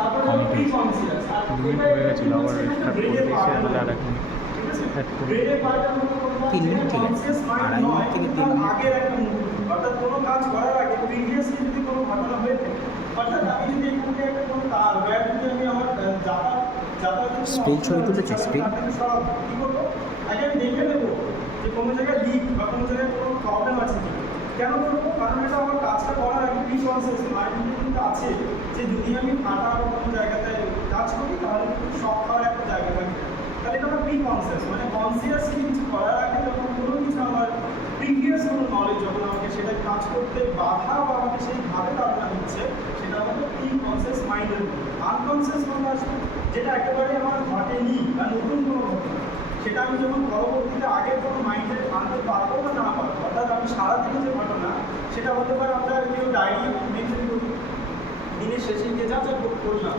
Complete 2 minute হয়ে গেছিলো, আবার স্টার্ট করে দিয়েছি, আমাদের আর 1 মিনিট অ্যাড করে 3 মিনিট ঠিক আছে, 2.5 মিনিট থেকে 3 মিনিট। অর্থাৎ কোনো কাজ করার আগে প্রিভিয়াসলি যদি কোনো ঘটনা হয়ে থাকে, অর্থাৎ আমি যদি এখান থেকে একটা কোনো তার ওয়্যার যদি আমি আমার যাতায়াতের স্পিল ছবি তুলেছে, স্পিল কী করবো, আগে আমি দেখে নেবো যে কোনো জায়গায় লিক বা কোনো জায়গায় কোনো প্রবলেম আছে কি। কেন করবো? কারণ এটা আমার কাজটা করার আগে প্রি কনসেপ্ট মাইন্ডে কিন্তু আছে যে যদি আমি ফাটা বা কোনো জায়গাতে কাজ করি তাহলে কিন্তু শক খাওয়ার একটা জায়গা থাকে। তাহলে এটা আমার প্রি কনসেপ্ট, মানে কনসিয়াসলি কিছু করার আগে যখন কোনো কিছু আমার প্রিভিয়াস কোনো নলেজ যখন আমাকে সেটা কাজ করতে বাধা বা আমাকে সেইভাবে কারণটা দিচ্ছে, সেটা আমাকে প্রি কনসিয়াস মাইন্ডের মধ্যে। আনকনসিয়াস মনে আসবে যেটা একেবারে আমার ঘটেনি বা নতুন কোনো ঘটনা, সেটা আমি যখন পরবর্তীতে আগের কোনো মাইন্ডে আনতে পারবো বা না পারবো। অর্থাৎ আমি সারাদিনে যে ঘটনা সেটা হতে পারে আমরা কেউ ডায়েরি মেনটেন করি, দিনের শেষে গিয়ে যা যা করলাম